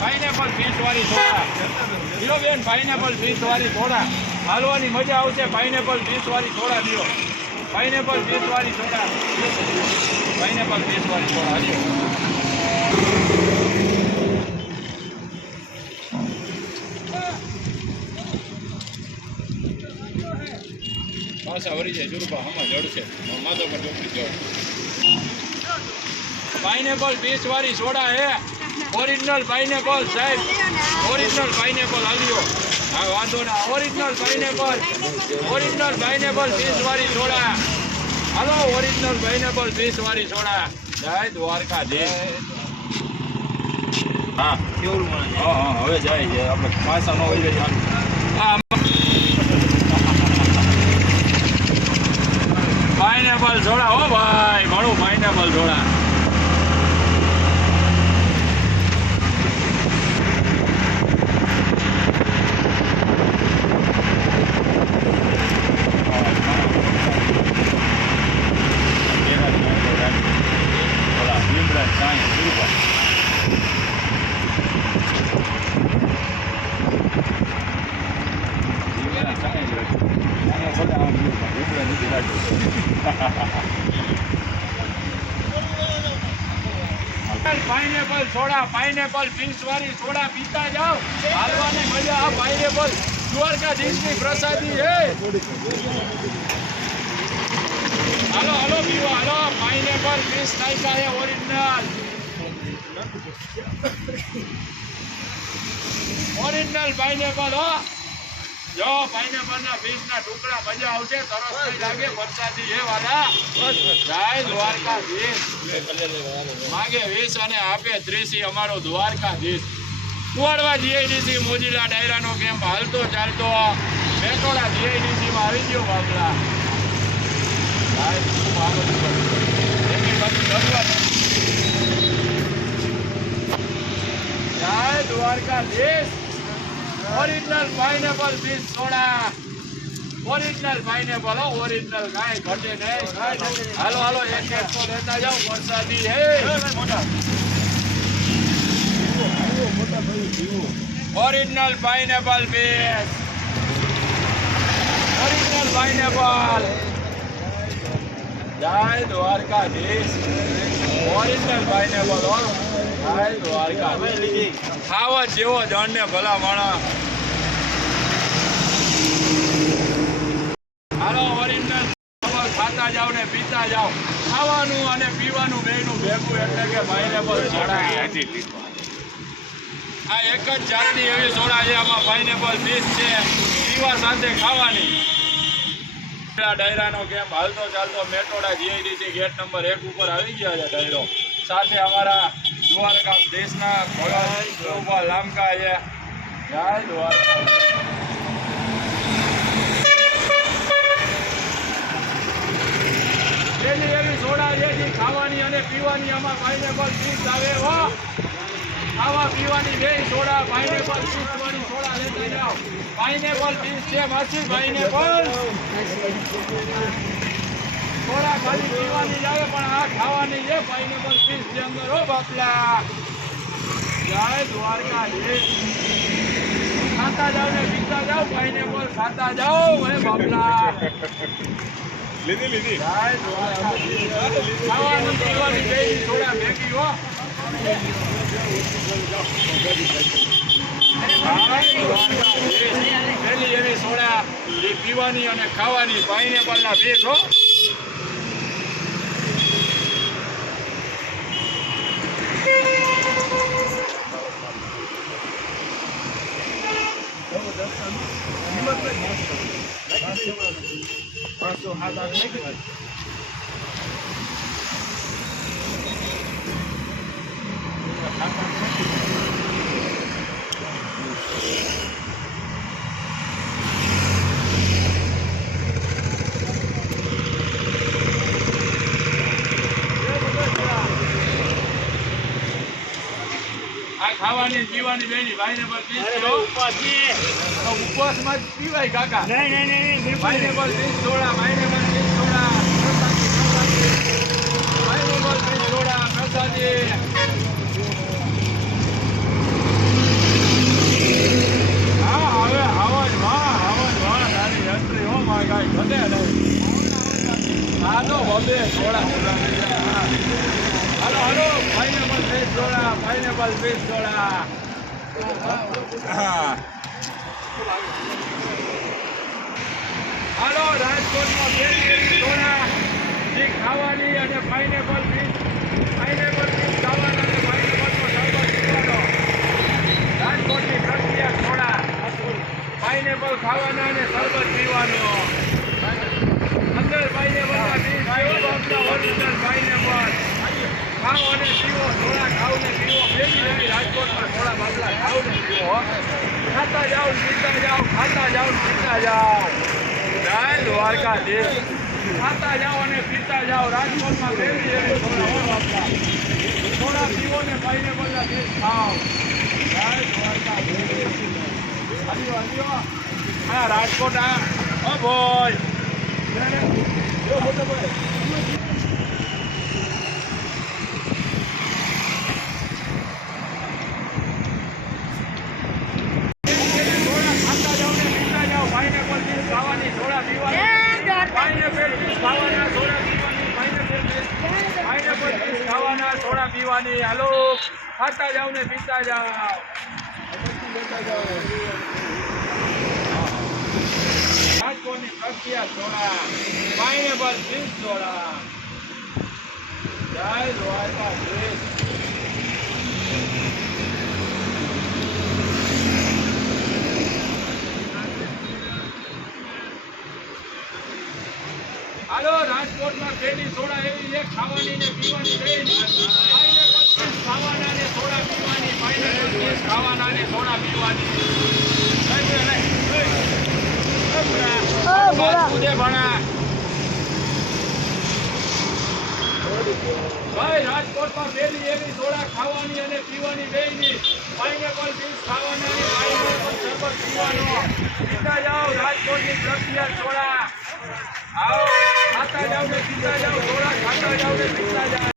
Pineapple piece વાળી soda. હીરોબેન pineapple piece વાળી સોડા. હાલવાની મજા આવશે પાઇનેપલ ફીસ વાળી સોડા લ્યો. પાઇનેપલ ફીસ વાળી સોડા. પાઇનેપલ ફીસ વાળી સોડા લ્યો. પાછા વળી જાય, જુરુપા હમણાં જડશે. માધો પર ચોપડી જાઓ પાઇનેપલ પીસ વાળી સોડા હે. ઓરિજિનલ પાઇનેપલ સાહેબ. ઓરિજિનલ પાઇનેપલ આલ્યો. હા વાંધો ના. Original pineapple original pineapple piece વાળી સોડા. હાલો ઓરિજિનલ પાઇનેપલ પીસ વાળી સોડા. જય દ્વારકાધીશ. હા. હા હા, હવે જાય છે. હા પાઇનેપલ સોડા, હો ભાઈ. ઘણું pineapple soda. Pineapple soda pineapple piece વાળી સોડા પીતા જાઓ. હાલવાની મજા આ પાઇનેપલ દ્વારકાધીશની પ્રસાદી, હે? હાલો હાલો, પીવો, હાલો. પાઇનેપલ પીસ નાખ્યા હે ઓરિજિનલ ઓરિજિનલ પાઇનેપલ હો. જો પાઇનેપલ ના ટુકડા મજા આવશે તરસ નહીં લાગે વરસાદી છે વાલા જય દ્વારકાધીશ. માગે વીસ અને આપે ત્રીસી અમારો દ્વારકાધીશ. કુવાડવા જીઆઈડીસી મોજીલા ડાયરાનો કેમ્પ હાલતો ચાલતો. મેટોડા જીઆઈડીસી માં આવી ગયો બાબલા. ધન્યવાદ. જય Dwarkadhish. Original pineapple piece soda original pineapple હો ઓરિજિનલ કાંઈ ઘટે નહીં હાલો હાલો, એક એક તો લેતા જાઓ, વરસાદી હે. Original pineapple piece original pineapple જય દ્વારકાધીશ. ઓરિજિનલ પાઇનેપલ બોલો. જય દ્વારકાધીશ. જેવો ભલા માણા હાલો ઓરિજિનલ ખાતા જાઓ ને પીતા જાઓ. ખાવાનું અને પીવાનું બેયનું ભેગું એટલે કે પાઇનેપલ સોડા આ એક જ જાતની એવી સોડા છે, આમાં પાઇનેપલ પીસ છે. પીવા સાથે ખાવાની. ડાયરાનો કેમ? હાલતો ચાલતો મેટોડા જીઆઈડીસી ગેટ નંબર એક ઉપર આવી ગયા છે ડાયરો. સાથે અમારા દ્વારકા દેશના ભગત લામકા છે. જય દ્વારકા. પેલી એવી સોડા છે ખાવાની અને પીવાની આમાં પાઇનેપલ પીસ આવે હો ખાવા પીવાની બે સોડા પાઇનેપલ પીસ વાળી સોડા લેતા જાઓ. પાઇનેપલ પીસ છે માસી પાઇનેપલ સોડા ખાલી પીવાની જ આવે પણ આ ખાવાની છે પાઇનેપલ પીસ છે અંદર હો બાપલા. જય દ્વારકાધીશ ખાતા જાઓ ને પીતા જાઓ પાઇનેપલ ખાતા જાઓ હે બાપલા. લીધી લીધી. ખાવાની પીવાની બે સોડા ભેગી હો. એવી સોડા જે પીવાની અને ખાવાની પાઇનેપલ ના ભેજ છો ખાવાની પીવાની બેની ભાઈને પર પીસ્યો ઉપવાસમાં જ પીવાય કાકા. નહીં નહીં નહીં ભાઈને પર પીસ જોડા ભાઈને પર પીસ જોડા ભાઈને પર પીસ જોડા પ્રસાદી. હા હવે આવાજ વાહ આવાજ વાહ તારી યંત્રી હો માય ગાય ઘટે નહીં હા તો હવે થોડા હાલો રાજકોટમાં કેરી એવી સોડા જે ખાવાની અને પાઇનેપલ વીસ પાઇનેપલ વીસ ખાવાના અને પાઇનેપલનો શરબત પીવાનો રાજકોટની પ્રખ્યાત સોડા પાઇનેપલ ખાવાના અને શરબત પીવાનો. અંદર પાઇનેપલના આપણા ઓરિજિનલ પાઇનેપલ ખાઓ અને પીવો, થોડા ખાઓ ને પીવો. એવી રાજકોટમાં થોડા બાબલા ખાઓ ને પીવો ખાતા જાઓ પીતા જાઓ, ખાતા જાઓ પીતા જાઓ. જય દ્વારકાધીશ. ખાતા જાઓ અને પીતા જાઓ. રાજકોટમાં બેબી એવી સોડા હો બાપલા સોડા પીવો ને ભાઈને બધા દેશ ખાઓ જય દ્વારકાધીશ. હરિયો હરિયો હા, રાજકોટ આ ઓ બોય જો મોટો ભાઈ સોડા ખાતા જાઓ ને પીતા જાઓ પાઇનેપલ જ્યુસ ખાવાની સોડા પીવાની પાઇનેપલ જ્યુસ ખાવાના સોડા પીવાની પાઇનેપલ જ્યુસ પાઇનેપલ જ્યુસ ખાવાના સોડા પીવાની હાલો ખાતા જાઓ ને પીતા જાઓ રાજકોટની પ્રખ્યાત સોડા પાઇનેપલ જ્યુસ સોડા જય દ્વારકાધીશ હાલો પેલી સોડા એવી છે ખાવાની ને પીવાની રહી ખાવાના ને સોડા પીવાની. જ્યુસ ખાવાના ને સોડા પીવાની. ભણા. ભાઈ રાજકોટમાં પેલી એવી સોડા ખાવાની અને પીવાની બેયની પાઇનેપલ જ્યુસ ખાવાના અને પાઇનેપલ શરબત પીવાનો. પીતા જાઓ રાજકોટની પ્રક્રિયા સોડા. આવો. တာရောက်တဲ့ကိစ္စရောက်ဒေါ်လာခါတာရောက်တဲ့ကိစ္စရောက်